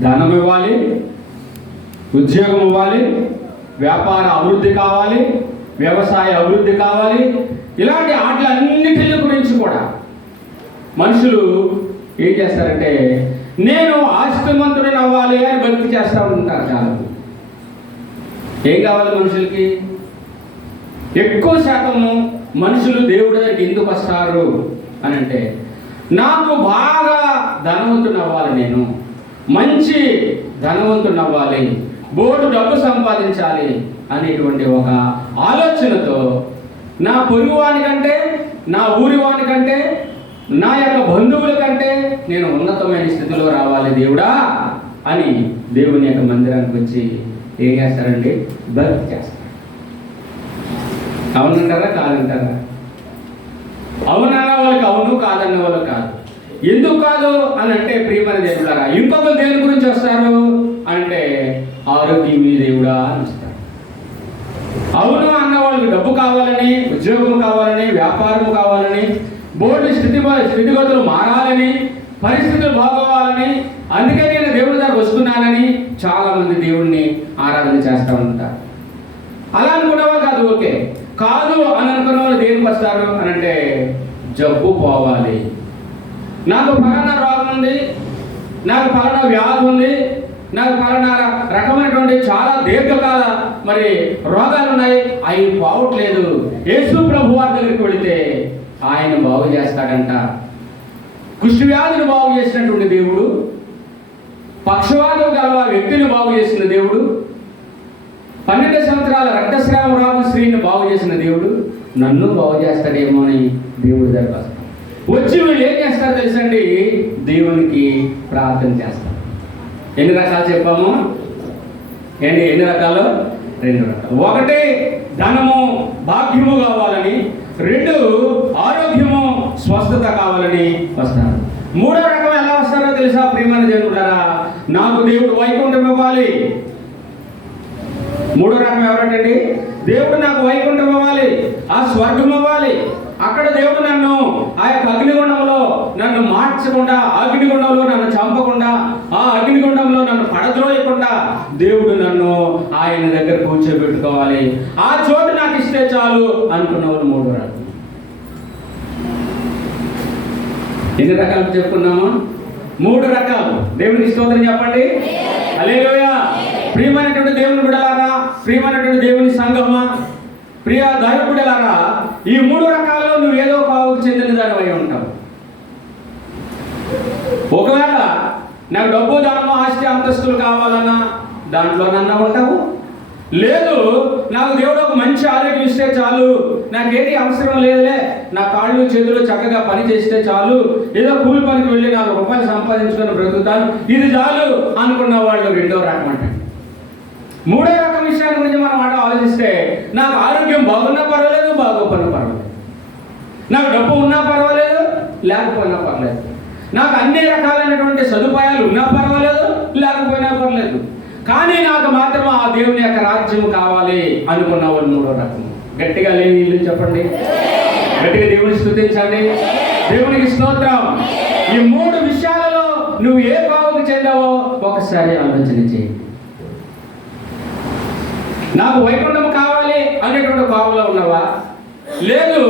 ధనం ఇవ్వాలి ఉద్యోగం ఇవ్వాలి వ్యాపార అభివృద్ధి కావాలి వ్యవసాయ అభివృద్ధి కావాలి ఇలాంటి ఆటలన్నిటి గురించి కూడా మనుషులు ఏం చేస్తారంటే నేను ఆస్తిమంతుడిని అవ్వాలి అని భక్తి చేస్తూ ఉంటారు చాలా ఏం కావాలి మనుషులకి? ఎక్కువ శాతము మనుషులు దేవుడి దగ్గరికి ఎందుకు వస్తారు? అని అంటే నాకు బాగా ధనవంతుని అవ్వాలి నేను. మంచి ధనవంతుడు అవ్వాలి బోర్డు డబ్బు సంపాదించాలి అనేటువంటి ఒక ఆలోచనతో నా పొరుగువాని కంటే నా ఊరి వాని కంటే నా యొక్క బంధువుల కంటే నేను ఉన్నతమైన స్థితిలో రావాలి దేవుడా అని దేవుని యొక్క మందిరానికి వచ్చి ఏం చేస్తారండి? భక్తి చేస్తారు. అవునంటారా? కాదంటారా? అవునన్న వాళ్ళకి అవును కాదన్న వాళ్ళకి కాదు. ఎందుకు కాదు అని అంటే ప్రియమైన దేవుడారా ఇంకొకరు దేని గురించి వస్తారు అంటే ఆరోగ్యం మీ దేవుడా అని వస్తారు. అవును అన్న వాళ్ళకి డబ్బు కావాలని ఉద్యోగం కావాలని వ్యాపారం కావాలని బోర్డు స్థితి స్థితిగతులు మారాలని పరిస్థితులు బాగోవాలని అందుకే నేను దేవుడి దగ్గర వస్తున్నానని చాలా మంది దేవుడిని ఆరాధన చేస్తూ ఉంటారు. అలా అనుకునేవా కాదు ఓకే. కాదు అని అనుకున్న వాళ్ళు దేనికి వస్తారు అని అంటే జబ్బు పోవాలి. నాకు ఫలానా రోగం ఉంది నాకు ఫలానా వ్యాధి ఉంది నాకు ఫలానా రకమైనటువంటి చాలా దీర్ఘకాల మరి రోగాలు ఉన్నాయి అవి పోవట్లేదు. యేసు ప్రభు వారి దగ్గరికి వెళితే ఆయన బాగు చేస్తాడంట. కుష్టి వ్యాధిని బాగు చేసినటువంటి దేవుడు పక్షవాతం గల వ్యక్తిని బాగు చేసిన దేవుడు పన్నెండు సంవత్సరాల రక్తస్రావం రాము స్త్రీని బాగు చేసిన దేవుడు నన్ను బాగు చేస్తాడేమో అని దేవుడి దగ్గర వచ్చి వీళ్ళు ఏం చేస్తారు తెలుసండి? దేవునికి ప్రార్థన చేస్తారు. ఎన్ని రకాలు చెప్పాము? ఏంటి? ఎన్ని రకాలు? రెండు రకాలు. ఒకటి ధనము భాగ్యము కావాలని. రెండు ఆరోగ్యము స్వస్థత కావాలని వస్తారు. మూడో రకం ఎలా వస్తారో తెలుసా ప్రియమైన దేవుడారా నాకు దేవుడు వైకుంఠం ఇవ్వాలి. మూడో రకం ఎవరంటండి? దేవుడు నాకు వైకుంఠం ఇవ్వాలి. ఆ స్వర్గం ఇవ్వాలి. అక్కడ దేవుడు నన్ను ఆ యొక్క అగ్నిగుండంలో నన్ను మార్చకుండా అగ్నిగుండంలో నన్ను చంపకుండా ఆ అగ్నిగుండంలో నన్ను పడద్రోయకుండా దేవుడు నన్ను ఆయన దగ్గర కూర్చోబెట్టుకోవాలి. ఆ చోటు నాకు ఇస్తే చాలు అనుకున్నవారు మూడు మూడో ఎన్ని రకాలు చెప్పుకున్నాము? మూడు రకాలు. దేవుని స్తోత్రం చెప్పండి. అలేలోయ ప్రియమైనటువంటి దేవుని బిడలారా ప్రియమైనటువంటి దేవుని సంఘమా ప్రియ దైవ బిడలారా ఈ మూడు రకాల్లో నువ్వు ఏదో కావుకు చెందిన దానివై ఉంటావు. ఒకవేళ నాకు డబ్బు ధనము ఆస్తి అంతస్తులు కావాలన్నా దాంట్లోనన్నా ఉంటావు లేదు నాకు దేవుడు ఒక మంచి ఆరోగ్యం ఇస్తే చాలు. నాకేది అవసరం లేదులే. నా కాళ్ళు చేతులు చక్కగా పని చేస్తే చాలు. ఏదో కూలి పనికి వెళ్ళి నాలుగు రూపాయలు సంపాదించుకొని బ్రతుకుతాను. ఇది చాలు అనుకున్న వాళ్ళు రెండో రకం అంటే. మూడో రకం విషయాల గురించి మనం మాట ఆలోచిస్తే నాకు ఆరోగ్యం బాగున్నా బాగోపోయినా పర్వాలేదు. నాకు డబ్బు ఉన్నా పర్వాలేదు లేకపోయినా పర్లేదు నాకు అన్ని రకాలైనటువంటి సదుపాయాలు ఉన్నా పర్వాలేదు లేకపోయినా పర్లేదు కానీ నాకు మాత్రం ఆ దేవుని యొక్క రాజ్యం కావాలి అనుకున్న వాళ్ళు మూడో రకం. గట్టిగా లేని ఇల్లు చెప్పండి. గట్టిగా దేవుని స్థుతించండి. దేవునికి స్తోత్రం. ఈ మూడు విషయాలలో నువ్వు ఏ భావకు చెందావో ఒకసారి ఆలోచన చేయి. నాకు వైకుంఠం కావాలి అనేటువంటి భావంలో ఉన్నవా? లేదు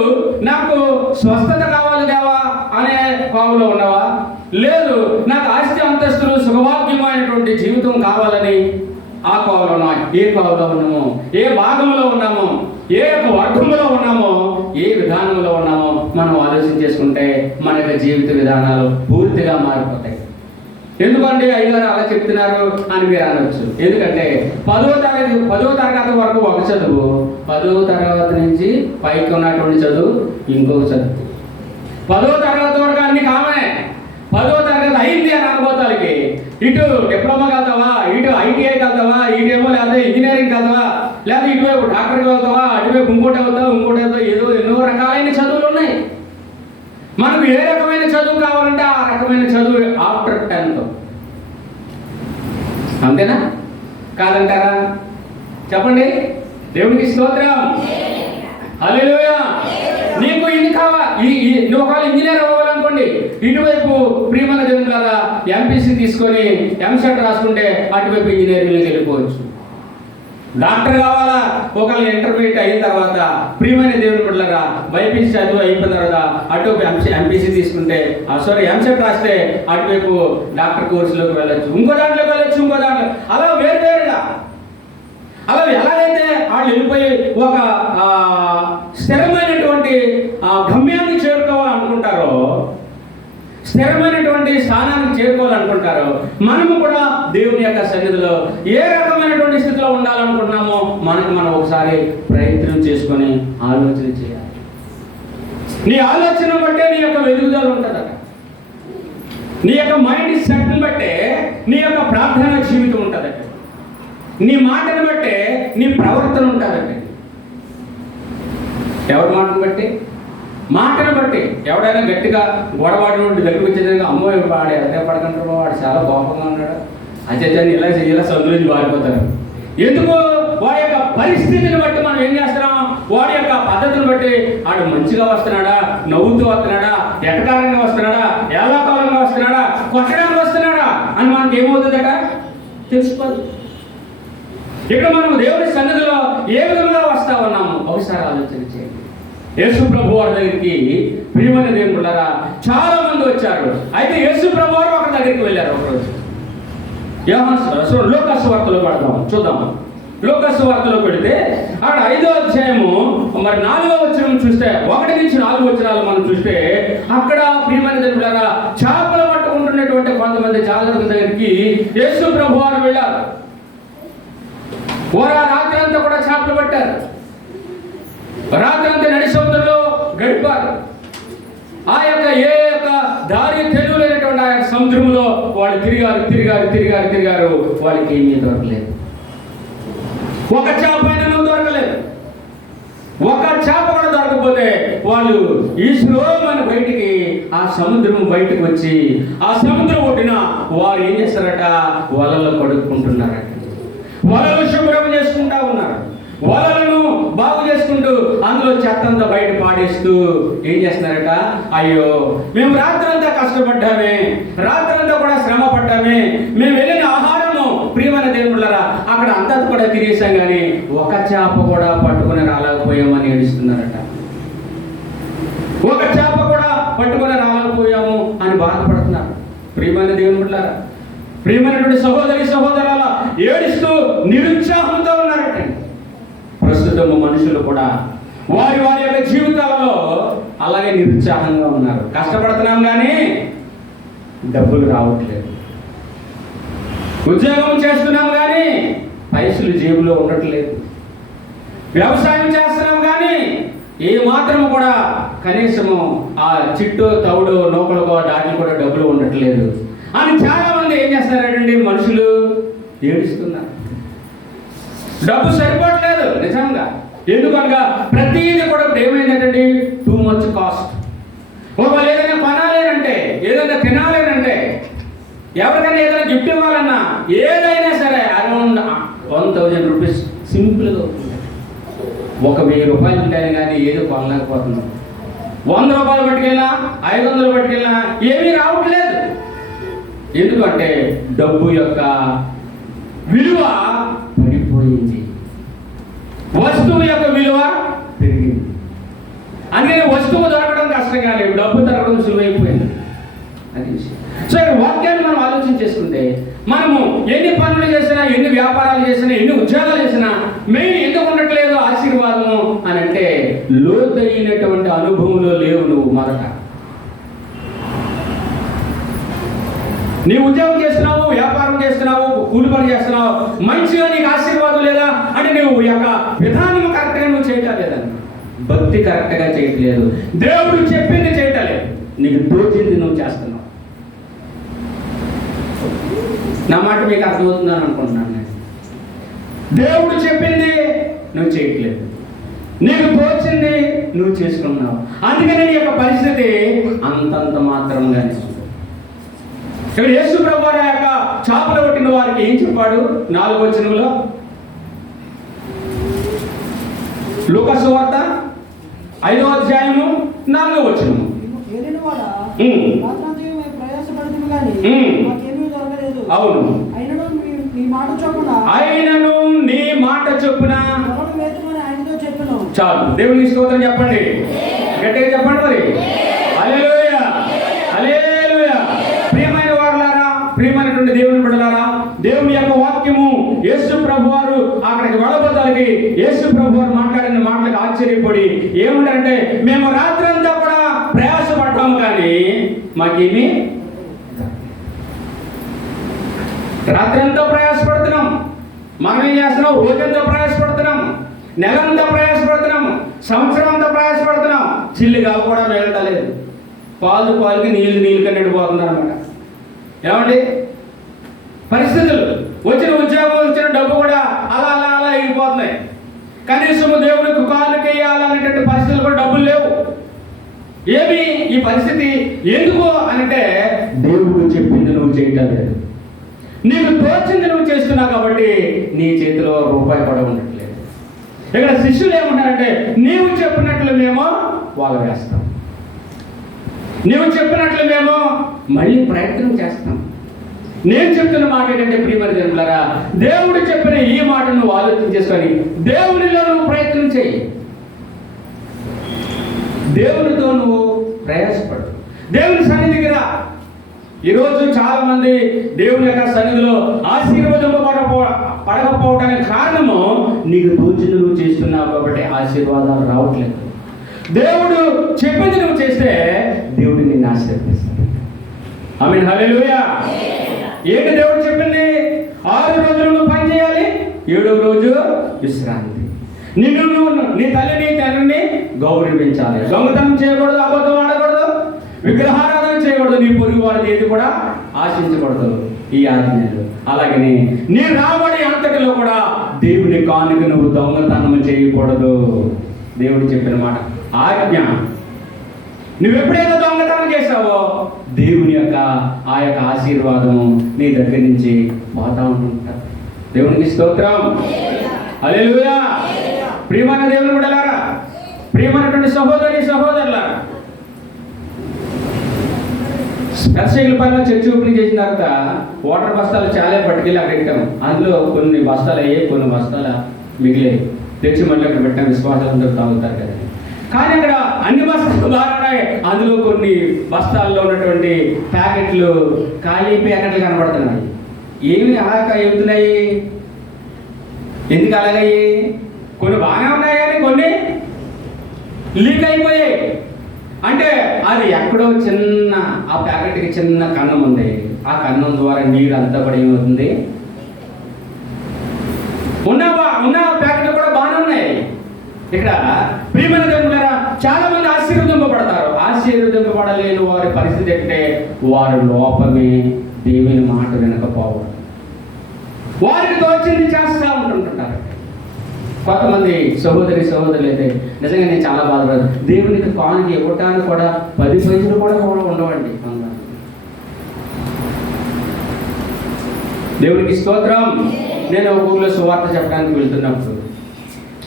నాకు స్వస్థత కావాలి దేవా అనే భావంలో ఉన్నవా? లేదు నాకు ఆస్తి అంతస్తులు సుఖభాగ్యమైనటువంటి జీవితం కావాలని ఆ కోవలో ఉన్నా ఏ కోవలో ఉన్నామో? ఏ భాగంలో ఉన్నామో? ఏ యొక్క వర్గంలో ఉన్నామో? ఏ విధానంలో ఉన్నామో? మనం ఆలోచన చేసుకుంటే మన యొక్క జీవిత విధానాలు పూర్తిగా మారిపోతాయి. ఎందుకంటే అయ్యగారు అలా చెప్తున్నారు అని మీరు అనవచ్చు ఎందుకంటే పదో తరగతి పదో తరగతి వరకు ఒక చదువు పదో తరగతి నుంచి పైకి ఉన్నటువంటి చదువు ఇంకొక చదువు. పదో తరగతి వరకు అన్ని కామే పదో తరగతి అయింది అని అనుభూతాలకి ఇటు డిప్లొమాకి వెళ్తావా ఇటు ఐటీఐకి వెళ్తావా ఇటేమో లేదా ఇంజనీరింగ్ వెళ్తావా లేదా ఇటువైపు డాక్టర్కి వెళ్తావా? అటువైపు ఇంకోటి అవుతావు ఇంకోటి వెళ్తావా ఏదో ఎన్నో రకాలైన చదువులు ఉన్నాయి. మనకు ఏ రకమైన చదువు కావాలంటే ఆ రకమైన చదువు ఆఫ్టర్ టెన్త్. అంతేనా? కాదంటారా? చెప్పండి. దేవునికి స్తోత్రం. హల్లెలూయా. నీకు ఇది కావా ఈ నువ్వు ఒకవేళ ఇంజనీర్ అవ్వాలనుకోండి ఇటువైపు ప్రియమైన దేవులాగా ఎంపీసీ తీసుకొని ఎంసెట్ రాసుకుంటే అటువైపు ఇంజనీరింగ్ వెళ్ళిపోవచ్చు. డాక్టర్ కావాలా? ఒకవేళ ఇంటర్మీడియట్ అయిన తర్వాత ప్రియమైన దేవుని బిడ్డలారా బైపీసీ చదువు అయిపోయిన తర్వాత అటు ఎంపీసీ తీసుకుంటే సారీ ఎంసెట్ రాస్తే అటువైపు డాక్టర్ కోర్సులోకి వెళ్ళచ్చు. ఇంకో దాంట్లోకి వెళ్ళొచ్చు ఇంకో దాంట్లో. అలా వేరు వేరుగా. అలా ఎలాగైతే వాళ్ళు వెళ్ళిపోయి ఒక ఆ, స్థిరమైనటువంటి గమ్యాన్ని చేరుకోవాలనుకుంటారో స్థిరమైనటువంటి స్థానానికి చేరుకోవాలనుకుంటారో మనము కూడా దేవుని యొక్క సన్నిధిలో ఏ రకమైనటువంటి స్థితిలో ఉండాలనుకుంటున్నామో మనకు మనం ఒకసారి ప్రయత్నం చేసుకొని ఆలోచన చేయాలి. నీ ఆలోచన బట్టే నీ యొక్క వెలుగుదల ఉంటుందట నీ యొక్క మైండ్ సెట్ని బట్టే నీ యొక్క ప్రార్థన జీవితం ఉంటుందట నీ మాటను బట్టే నీ ప్రవర్తన ఉంటుందండి ఎవరి మాటను బట్టి? మాటను బట్టి. ఎవడైనా గట్టిగా గొడవాడి నుండి దగ్గరికి వచ్చేదానికి వాడు ఎదే పడకంటారో వాడు చాలా కోపంగా ఉన్నాడు. అత్యచాన్ని ఇలా ఇలా సందులోంచి వారిపోతారు ఎందుకు? వాడి యొక్క పరిస్థితిని బట్టి మనం ఏం చేస్తున్నాం? వాడి యొక్క పద్ధతిని బట్టి వాడు మంచిగా వస్తున్నాడా? నవ్వుతూ వస్తున్నాడా? ఎటకారంగా వస్తున్నాడా? ఏలాకాలంగా వస్తున్నాడా? కొట్టడానికి వస్తున్నాడా? అని మనకి ఏమవుతుందట? తెలుసుకోదు ఇక్కడ మనం దేవుని సన్నిధిలో ఏ విధంగా వస్తా ఉన్నాము? ఒకసారి ఆలోచన చేయాలి. యేసు ప్రభు వారి దగ్గరికి ప్రియమైన దేవుడులారా చాలా మంది వచ్చారు. అయితే యేసు ప్రభు వారు ఒక దగ్గరికి వెళ్ళారు ఒకరోజు. యోహాను లోకస్ వార్తలో పడదాం చూద్దాం. లోకస్ వార్తలో పెడితే అక్కడ ఐదో అధ్యాయము మరి నాలుగో వచ్చిన చూస్తే ఒకటి నుంచి నాలుగు వచ్చినాలు మనం చూస్తే అక్కడ ప్రియమైన దేవుడారా చేపలు పట్టుకుంటున్నటువంటి కొంతమంది జాగ్రత్త దగ్గరికి యేసు ప్రభు వారు వెళ్ళారు. వారు ఆ రాత్రి అంతా కూడా చేపలు పట్టారు. రాత్రి అంతా నడి గడిపారు ఆ యొక్క ఏ యొక్క దారి తెలియలేనటువంటి ఆ యొక్క సముద్రంలో వాళ్ళు తిరిగారు తిరిగారు తిరిగారు తిరిగారు. వాళ్ళకి ఏమీ దొరకలేదు. ఒక చేప దొరకలేదు. ఒక చేప కూడా దొరకపోతే వాళ్ళు ఈశ్వరోమని బయటికి ఆ సముద్రం బయటకు వచ్చి ఆ సముద్రం ఒడ్డిన వారు ఏం చేస్తారట? వలల్లో కడుక్కుంటున్నారట. వలలు శుభ్రం చేసుకుంటా ఉన్నారు. వలలను చేసుకుంటూ అందులో చెత్తంతా బయట పాడేస్తూ ఏం చేస్తున్నారట? అయ్యో మేము రాత్రంతా కష్టపడ్డామే రాత్రంతా కూడా శ్రమ పడ్డామే మేము వెళ్ళిన ఆహారము ప్రియమైన దేవుళ్ళరా అక్కడ అంతా కూడా తినేసాం కానీ ఒక చేప కూడా పట్టుకుని రాలేకపోయామని ఏడుస్తున్నారట. ఒక చేప కూడా పట్టుకొని రాలేకపోయాము అని బాధపడుతున్నారు. ప్రియమైన దేవుని ప్రియమైనటువంటి సహోదరి సహోదరాల ఏడుస్తూ నిరుత్సాహంతో ఉన్నారు ప్రస్తుతం మనుషులు కూడా వారి వారి యొక్క జీవితాలలో అలాగే నిరుత్సాహంగా ఉన్నారు. కష్టపడుతున్నాం కానీ డబ్బులు రావట్లేదు. ఉద్యోగం చేస్తున్నాం కానీ పైసలు జేబులో ఉండట్లేదు. వ్యవసాయం చేస్తున్నాం కానీ ఏ మాత్రం కూడా కనీసము ఆ చిట్టు తౌడు నూకలకో దాంట్లో కూడా డబ్బులు ఉండట్లేదు. అని చాలా మంది ఏం చేస్తున్నారండి మనుషులు ఏడుస్తున్నారు. డబ్బు సరిపోవట్లేదు. నిజంగా. ఎందుకనగా ప్రతిదీ కూడా ఏమైందంటే టూ మచ్ కాస్ట్ ఒకవేళ ఏదైనా కొనాలేనంటే ఏదైనా తినాలేనంటే ఎవరికైనా ఏదైనా గిఫ్ట్ ఇవ్వాలన్నా ఏదైనా సరే అరౌండ్ వన్ థౌజండ్ రూపీస్ సింపుల్గా ఒక వెయ్యి రూపాయలు ఉంటాయని కానీ ఏదో కొనలేకపోతున్నాం. వంద రూపాయలు పట్టుకెళ్ళినా ఐదు వందలు పట్టుకెళ్ళినా ఏమీ రావట్లేదు. ఎందుకంటే డబ్బు యొక్క విలువ పడిపోయింది. వస్తువు యొక్క విలువ పెరిగింది. అందుకని వస్తువు దొరకడం కష్టంగా లేదు డబ్బు దొరకడం సులువైపోయింది. అది సో ఇక్కడ వాక్యాన్ని మనం ఆలోచన చేసుకుంటే మనము ఎన్ని పనులు చేసినా ఎన్ని వ్యాపారాలు చేసినా ఎన్ని ఉద్యోగాలు చేసినా మెయిన్ ఎందుకు ఉండట్లేదు ఆశీర్వాదము అని అంటే లోతైనటువంటి అనుభవంలో లేవు నువ్వు మొదట. నీ ఉద్యోగం చేస్తున్నావు వ్యాపారం చేస్తున్నావు కూలి పని చేస్తున్నావు మంచిగా నీకు ఆశీర్వాదం లేదా అంటే నువ్వు ఈ యొక్క విధానం కరెక్ట్గా నువ్వు చేయటం లేదని భక్తి కరెక్ట్గా చేయట్లేదు. దేవుడు చెప్పింది చేయటం లేదు నీకు తోచింది నువ్వు చేస్తున్నావు. నా మాట మీకు అర్థమవుతుందని అనుకుంటున్నాను నేను. దేవుడు చెప్పింది నువ్వు చేయట్లేదు. నీకు తోచింది నువ్వు చేసుకున్నావు. అందుకనే నీ యొక్క పరిస్థితి అంతంత మాత్రంగా ఇక్కడ యేసు ప్రభు యొక్క చేపలు పట్టిన వారికి ఏం చెప్పాడు? నాలుగు వచనంలో లూకసు వార్త ఐదో అధ్యాయము నాలుగో వచనము. అవును. అయినను నీ మాట చొప్పున చాలు. దేవునికి స్తోత్రం చెప్పండి. గట్టిగా చెప్పండి మరి. హల్లెలూయా. హల్లెలూయా. ప్రియమైన వారులారా ప్రియమైనటువంటి దేవుని బిడ్డలారా దేవుని యొక్క వాక్యము యేసు ప్రభు వారు అక్కడికి వెళ్ళబోతానికి యేసు ప్రభు వారు మాట్లాడిన మాటలకు ఆశ్చర్యపడి ఏమంటారంటే మేము రాత్రంతా కూడా ప్రయాసపడ్డాము కానీ మాకేమీ రాత్రంతా ప్రయాసపడుతున్నాం. మనం ఏం చేస్తున్నాం? రోజంతా ప్రయాసపడుతున్నాం. నెలంతా ప్రయాసపడుతున్నాం. సంవత్సరం అంతా ప్రయాసపడుతున్నాం. చిల్లిగా కూడా మిగలటలేదు పాలు పాలుకి నీళ్ళు నీళ్ళు కన్నట్టు పోతుంది అనమాట ఏమండి? పరిస్థితులు. వచ్చిన డబ్బు కూడా అలా అలా అలా అయిపోతున్నాయి కనీసము దేవునికి కాలు వేయాలనేటువంటి పరిస్థితులు కూడా డబ్బులు లేవు. ఏమి? ఈ పరిస్థితి ఎందుకు అంటే దేవుడు చెప్పింది నువ్వు చేయటం లేదు. నీకు తోచింది నువ్వు చేస్తున్నావు కాబట్టి నీ చేతిలో రూపాయి కూడా ఉండట్లేదు. ఇక్కడ శిష్యులు ఏమంటారంటే నీవు చెప్పినట్లు మేము వాళ్ళు వేస్తాం. నీవు చెప్పినట్లు మేము మళ్ళీ ప్రయత్నం చేస్తాం. నేను చెప్తున్న మాట ఏంటంటే ప్రియమరి జన్మలారా దేవుడు చెప్పిన ఈ మాట నువ్వు ఆలోచన చేసుకొని దేవునిలో నువ్వు ప్రయత్నం చేయి. దేవునితో నువ్వు ప్రయాసపడు. దేవుని సన్నిధికి రా. ఈరోజు చాలా మంది దేవుని యొక్క సన్నిధిలో ఆశీర్వదింపబడపో పడకపోవడానికి కారణము నీకు తోచింది నువ్వు చేస్తున్నావు కాబట్టి ఆశీర్వాదాలు రావట్లేదు. దేవుడు చెప్పింది నువ్వు చేస్తే దేవుడు నిన్ను ఆశీర్వదిస్తాడు. Amen hallelujah. ఏంటి దేవుడు చెప్పింది? ఆరు రోజులు నువ్వు పని చేయాలి ఏడవ రోజు విశ్రాంతి. నిన్ను నువ్వు నీ తల్లిని తండ్రిని గౌరవించాలి. దొంగతనం చేయకూడదు అబద్ధం ఆడకూడదు విగ్రహారాధన చేయకూడదు నీ పొరుగు వాడిది ఏది కూడా ఆశించకూడదు. ఈ ఆజ్ఞలు. అలాగనే నీ రాబడి అంతటిలో కూడా దేవుని కానుక నువ్వు దొంగతనం చేయకూడదు. దేవుడు చెప్పిన మాట. ఆజ్ఞ. నువ్వు దొంగతనం చేసావో దేవుని యొక్క ఆ యొక్క ఆశీర్వాదము నీ దగ్గర నుంచి పోతా ఉంటుంటారు దేవునికి స్తోత్రం. అలెలుయా ప్రియమైన దేవుని బిడ్డలారా ప్రియమైనటువంటి సహోదరి సహోదరులారా దర్శకుల పైన చర్చి ఓపెన్ చేసిన తర్వాత వాటర్ బస్తాలు చాలా పట్టుకెళ్ళి అక్కడ పెట్టాం అందులో కొన్ని బస్తాలు అయ్యాయి కొన్ని బస్తాలు మిగిలాయి. తెచ్చి మళ్ళీ అక్కడ పెట్టాం విశ్వాసాలందరూ తాగుతారు కదా. కానీ అక్కడ అన్ని బస్తాలు బాగా ఉన్నాయి. అందులో కొన్ని బస్తాల్లో ఉన్నటువంటి ప్యాకెట్లు ఖాళీ ప్యాకెట్లు కనబడుతున్నాయి. ఏమి అలా ఏముతున్నాయి ఎందుకు అలాగయ్యి? కొన్ని బాగానే ఉన్నాయి కానీ కొన్ని లీక్ అయిపోయాయి. అంటే అది ఎక్కడో చిన్న ఆ ప్యాకెట్కి చిన్న కన్నం ఉంది. ఆ కన్నం ద్వారా నీరు అంతా పడి ఏమవుతుంది? ఉన్న బా- ఉన్న ప్యాకెట్లు కూడా బాగానే ఉన్నాయి. ఇక్కడ ప్రియమైన దేవులారా చాలా మంది ఆశీర్వదింపబడతారు ఆశీర్వదింపబడలేని వారి పరిస్థితి అంటే వారి లోపమే దేవుని మాట వినకపోవడం. వారికి తోచింది చేస్తూ ఉంటుంటారు. కొంతమంది సహోదరి సహోదరులు అయితే నిజంగా నేను చాలా బాధపడదు దేవునికి కానుక ఇవ్వటానికి కూడా పది పైసలు కూడా కూడా ఉండవండి. దేవునికి స్తోత్రం. నేను ఒక ఊళ్ళో సువార్త చెప్పడానికి వెళ్తున్నప్పుడు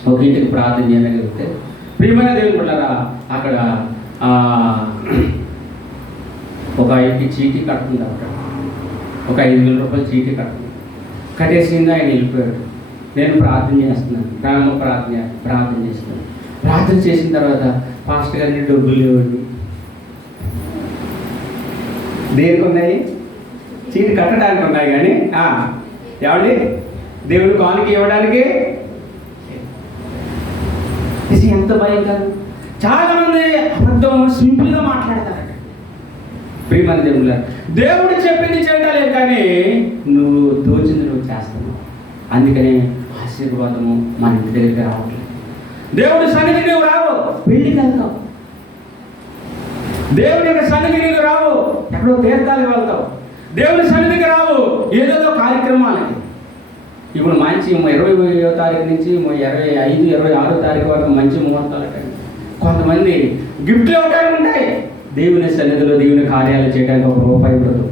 ఒక ఇంటికి ప్రార్థన చేయగలిగితే. వెళ్తే ప్రియమైన దేవుని బిడ్డలారా అక్కడ ఒక ఇంటి చీటీ కట్టుకుంది అక్కడ. ఒక ఐదు వేల రూపాయలు చీటీ కట్టుకుంది. కట్టేసింది ఆయన వెళ్ళిపోయాడు. నేను ప్రార్థన చేస్తున్నాను. గ్రామ ప్రార్థన ప్రార్థన చేస్తున్నాను. ప్రార్థన చేసిన తర్వాత పాస్టర్ గారిని డబ్బులు లేవండి. దేనికి ఉన్నాయి? చీటీ కట్టడానికి ఉన్నాయి కానీ ఆ, ఏమండి? దేవుని కానుక ఇవ్వడానికి ఇది ఎంత భయంకరం చాలా మంది అబద్ధం సింపుల్గా మాట్లాడతారు. ప్రియమైన దేవుళ్ళ దేవుడు చెప్పింది చేయటం లేదు కానీ నువ్వు తోచింది నువ్వు చేస్తున్నావు. అందుకనే ఆశీర్వాదము మన ఇంటి దగ్గరికి రావట్లేదు. దేవుడి సన్నిధి నువ్వు రావు. పెళ్ళికి వెళ్తావు దేవుని యొక్క సన్నిధి నీకు రావు. ఎక్కడో తీర్థాలకు వెళ్తావు. దేవుని సన్నిధికి రావు. ఏదేదో కార్యక్రమాలకి. ఇప్పుడు మంచి ఇరవై తారీఖు నుంచి ఇరవై ఐదు ఇరవై ఆరో తారీఖు వరకు మంచి ముహూర్తాలు కొంతమంది గిఫ్ట్లు ఇవ్వడానికి ఉంటాయి. దేవుని సన్నిధిలో దేవుని కార్యాలు చేయడానికి ఒక రూపాయి ఉండదు.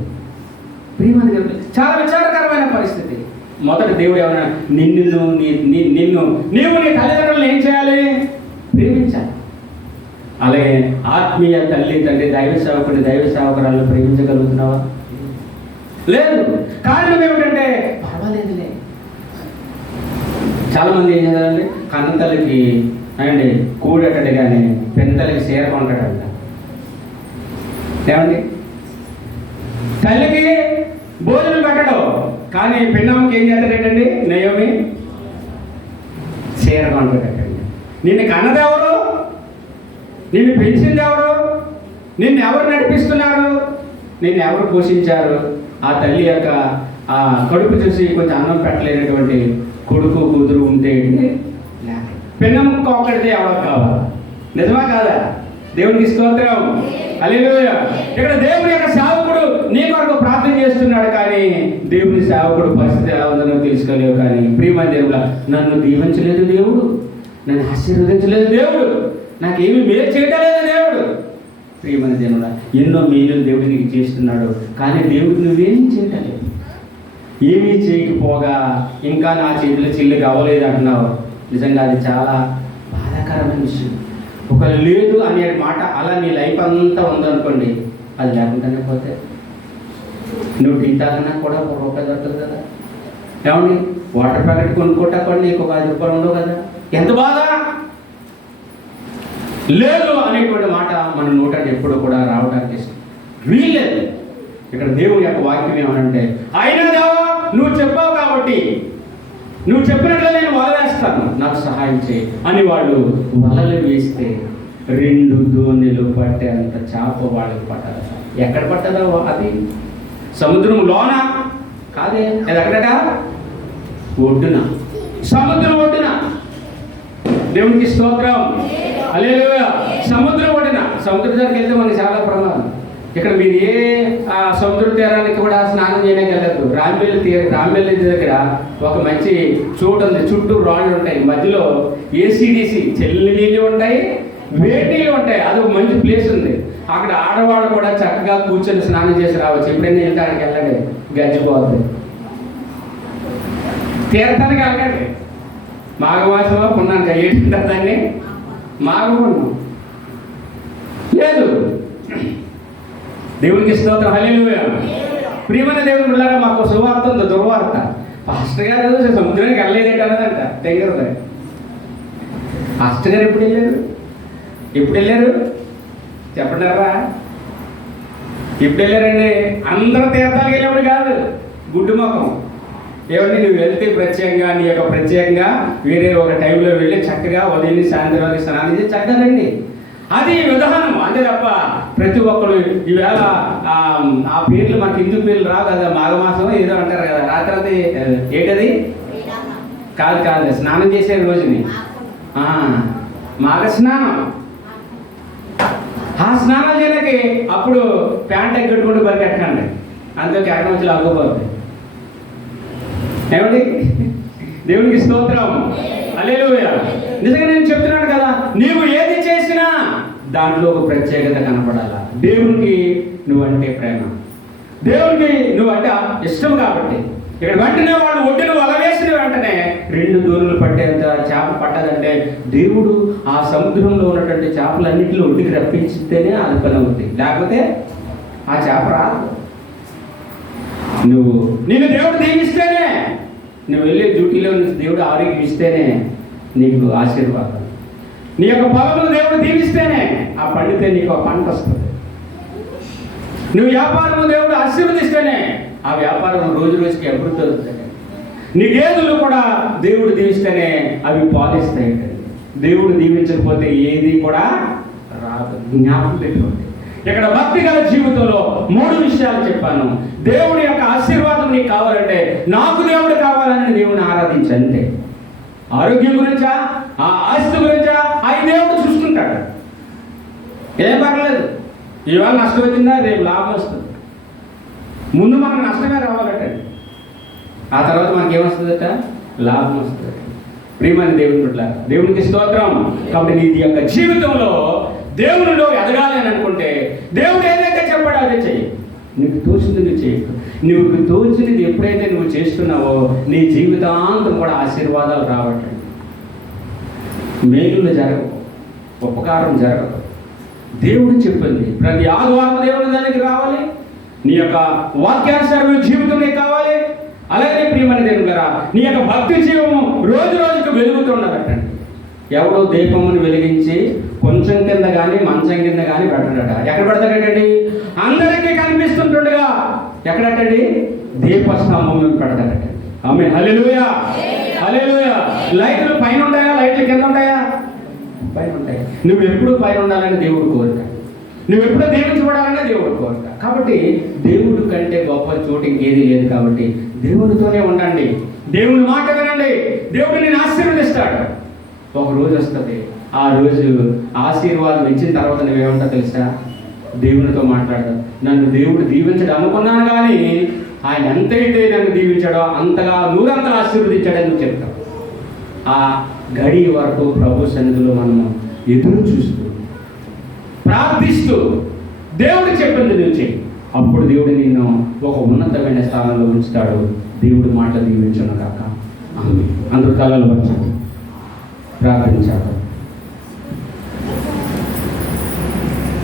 చాలా విచారకరమైన పరిస్థితి. మొదట దేవుడు ఏమన్నా నిన్ను నీ నీ- నిన్ను నీవు నీ తల్లిదండ్రులను ఏం చేయాలి? ప్రేమించాలి. అలాగే ఆత్మీయ తల్లి తండ్రి దైవ సేవకుని దైవ సేవకురాలను ప్రేమించగలుగుతున్నావా? లేదు. కారణం ఏమిటంటే పర్వాలేదులే చాలామంది ఏం చేస్తారంటే కన్నతలకి అండి కూడేటట్టు కానీ పెంతలకి చీర కొంటాడంట ఏమండి? తల్లికి భోజనం పెట్టడం. కానీ పిన్నమ్మకి ఏం చేస్తాడేటండి నయోమి చీర కొంటాడటండి నిన్ను కన్నది ఎవరు నిన్ను పెంచింది ఎవరు నిన్ను ఎవరు నడిపిస్తున్నారు? నిన్ను ఎవరు పోషించారు? ఆ తల్లి యొక్క ఆ కడుపు చూసి కొంచెం అన్నం పెట్టలేనటువంటి కొడుకు కూతురు ఉంటే ఏంటి? లేక. ఒక్కడితే ఎవరికి కావాలి? నిజమా కాదా? దేవునికి స్తోత్రం. హల్లెలూయా. ఇక్కడ దేవుని యొక్క సేవకుడు నీ కొరకు ప్రార్థన చేస్తున్నాడు కానీ దేవుని సేవకుడు పరిస్థితి ఎలా ఉందో తెలుసుకోలేవు కానీ ప్రియమైన దేవుడు నన్ను దీవించలేదు దేవుడు. నన్ను ఆశీర్వదించలేదు దేవుడు. నాకేమి మేలు చేయటం లేదు దేవుడు. ప్రియమైన దేవుడా ఎన్నో మేలు దేవుడు నీకు చేస్తున్నాడు కానీ దేవుడు నువ్వేం చేయటలేదు ఏమీ చేయకపోగా ఇంకా నా చేతిలో చిల్లు అవ్వలేదు అంటున్నావు. నిజంగా అది చాలా బాధాకరమైన విషయం. ఒక లేదు అనే మాట అలా నీ లైఫ్ అంతా ఉందనుకోండి అది లేకుండానే పోతే. నువ్వు టీ తాగినా కూడా ఒక రూపాయి దొరుకుతుంది కదా. ఏమండి? వాటర్ ప్యాకెట్ కొనుక్కోటా కూడా నీకు ఒక ఐదు రూపాయలు ఉండవు కదా. ఎంత బాధ? లేదు అనేటువంటి మాట మన నోట ఎప్పుడు కూడా రావడానికి వీల్లేదు. ఇక్కడ దేవుని యొక్క వాక్యం ఏమనంటే ఆయన నువ్వు చెప్పావు కాబట్టి. నువ్వు చెప్పినట్లు నేను వల వేస్తాను నాకు సహాయం చేయి అని వాళ్ళు వలలు వేస్తే రెండు దోణిలు పట్టేంత చేప వాళ్ళకి పట్టాలి. ఎక్కడ పట్టదో అది? సముద్రం లోన? కాదే? అది ఎక్కడట ఒడ్డున. సముద్రం ఒడ్డున. దేవునికి స్తోత్రం. హల్లెలూయా. సముద్రం ఒడ్డున. సముద్రం దగ్గరికి వెళ్తే మనకి చాలా ప్రమాదం. ఇక్కడ మీరు ఏ ఆ సముద్ర తీరానికి కూడా స్నానం చేయడానికి వెళ్ళదు రాంబెల్లి తీర రాంబెల్లి దగ్గర ఒక మంచి చోటు ఉంది. చుట్టూ రాళ్ళు ఉంటాయి. మధ్యలో ఏసీడీసీ చెల్లి నీళ్ళు ఉంటాయి వేడి నీళ్ళు ఉంటాయి. అది ఒక మంచి ప్లేస్ ఉంది. అక్కడ ఆడవాళ్ళు కూడా చక్కగా కూర్చొని స్నానం చేసి రావచ్చు. ఎప్పుడైనా వెళ్తే వెళ్ళండి. గజ్జిపోద్ది తీర్థానికి వెళ్ళండి మాఘమాసంలో పున్నాను ఏంటంటారు దాన్ని? మాఘం లేదు. దేవునికి స్తోత్రం. హల్లెలూయా. ప్రియమైన దేవుని బిడ్డలారా మాకు శుభవార్త ఉంది దుర్వార్త. పాస్టర్ గారు సముద్రానికి వెళ్ళలేదేంటి అన్నదంట. తెంగరద పాస్టర్ గారు ఎప్పుడు వెళ్ళారు? ఎప్పుడు వెళ్ళారు? చెప్పండారా? ఎప్పుడు వెళ్ళారండి? అందరూ తీర్థాలకు వెళ్ళేప్పుడు కాదు గుడ్డు ముఖం. ఏమంటే నువ్వు వెళ్తే ప్రత్యేకంగా నీ యొక్క ప్రత్యేకంగా వేరే ఒక టైంలో వెళ్ళి చక్కగా ఉదయం సాయంత్రం స్నానం చేసి చక్కగా రండి. అది విధానం అంతే తప్ప ప్రతి ఒక్కరు ఈవేళ ఆ, పేర్లు మనకి హిందూ పేర్లు రావు కదా మాఘమాసం ఏదో అంటారు కదా. రాత్రి ఏంటది? కాదు కాదు స్నానం చేసే రోజుని. ఆ, మాఘ స్నానం ఆ స్నానం చేయడానికి అప్పుడు ప్యాంట్ ఎగ్గట్టుకుంటూ పరిగెట్టండి అంతే కేటం వచ్చి లాక్కుపోతుంది ఏమండి? దేవునికి స్తోత్రం. అలేలుయ నిజంగా నేను చెప్తున్నాను కదా నీవు ఏది చేసినా దాంట్లో ఒక ప్రత్యేకత కనపడాలా? దేవునికి నువ్వంటే ప్రేమ. దేవునికి నువ్వంటే ఇష్టం కాబట్టి. ఇక్కడ వెంటనే వాళ్ళు ఒడ్డును వలవేసిన వెంటనే రెండు దూరులు పట్టేంత చేప పట్టదంటే దేవుడు ఆ సముద్రంలో ఉన్నటువంటి చేపలన్నింటిలో ఒడ్డుకి రప్పించితేనే అది పని అవుతుంది లేకపోతే ఆ చేప రాదు. నువ్వు నేను దేవుడు దీవిస్తేనే నువ్వు వెళ్ళే డ్యూటీలో నుంచి దేవుడు ఆరోగ్యం ఇస్తేనే నీకు ఆశీర్వాదం నీ యొక్క పొలంలో దేవుడు దీవిస్తేనే ఆ పండితే నీకు ఆ పంట వస్తుంది. నువ్వు వ్యాపారము దేవుడు ఆశీర్వదిస్తేనే ఆ వ్యాపారం రోజు రోజుకి అభివృద్ధి అవుతుంది నీ గేదెలు కూడా దేవుడు దీవిస్తేనే అవి పాలిస్తాయి. దేవుడు దీవించకపోతే ఏది కూడా రాదు. జ్ఞాపకం పెట్టుకోండి. ఇక్కడ భక్తి గల జీవితంలో మూడు విషయాలు చెప్పాను. దేవుడి యొక్క ఆశీర్వాదం నీకు కావాలంటే నాకు దేవుడు కావాలని దేవుని ఆరాధించు అంతే ఆరోగ్యం గురించా? ఆ ఆస్తి గురించా? ఆయన దేవుడు చూసుకుంటాడు. ఏం పర్లేదు ఇవాళ నష్టం వచ్చిందా? రేపు లాభం వస్తుంది. ముందు మనకు నష్టమే రావాలంటే. ఆ తర్వాత మనకి ఏమొస్తుందట లాభం వస్తుంది. ప్రియమైన దేవుని పట్ల దేవునికి స్తోత్రం. కాబట్టి నీ యొక్క జీవితంలో దేవునిలో ఎదగాలి అని అనుకుంటే దేవుడు ఏదైతే చెప్పాడో అదే చెయ్యి. నీకు తోచింది నువ్వు చేయకు. నీకు తోచినది ఎప్పుడైతే నువ్వు చేస్తున్నావో నీ జీవితాంతం కూడా ఆశీర్వాదాలు రావట్లేదు. మేలులు జరగవు. ఉపకారం జరగదు. దేవుడు చెప్పింది ప్రతి ఆదివారం దేవుని దానికి రావాలి. నీ యొక్క వాక్యానుసారమైన జీవితం నీకు కావాలి. అలాగే ప్రియమైన దేవుని గారా నీ యొక్క భక్తి జీవము రోజు రోజుకు వెలుగుతుండబెట్టండి ఎవడో దీపమును వెలిగించి కొంచెం కింద కానీ మంచం కింద కానీ పెట్టడట ఎక్కడ పెడతాడటండి? అందరికీ కనిపిస్తుంటుండగా. ఎక్కడటండి? దీపస్తంభం మీద పెడతాడట. ఆమె హల్లెలూయా. హల్లెలూయా. లైట్లు పైన ఉంటాయా? లైట్లు కింద ఉంటాయా? పైన ఉంటాయి. నువ్వు ఎప్పుడు పైన ఉండాలని దేవుడు కోరిక. నువ్వు ఎప్పుడు దీవించబడాలని దేవుడు కోరిక. కాబట్టి దేవుడు కంటే గొప్ప చోటు ఇంకేది లేదు కాబట్టి దేవుడితోనే ఉండండి. దేవుని మాట వినండి. దేవుడు నేను ఆశీర్వదిస్తాడు. ఒక రోజు వస్తుంది. ఆ రోజు ఆశీర్వాదం ఇచ్చిన తర్వాత నువ్వేమంటా తెలుసా? దేవునితో మాట్లాడు. నన్ను దేవుడు దీవించడం అనుకున్నాను కానీ ఆయన ఎంతైతే నన్ను దీవించాడో అంతగా నూరంతగా ఆశీర్వదించాడని నువ్వు చెప్తావు. ఆ గడి వరకు ప్రభు సన్నిధిలో మనము ఎదురు చూస్తూ ప్రార్థిస్తూ దేవుడు చెప్పింది నువ్వు చెయ్యి. అప్పుడు దేవుడు నిన్ను ఒక ఉన్నతమైన స్థానంలో ఉంచుతాడు. దేవుడు మాట దీవించను కాక ఆమె అందరు కళలు వచ్చాడు ప్రార్థించాడు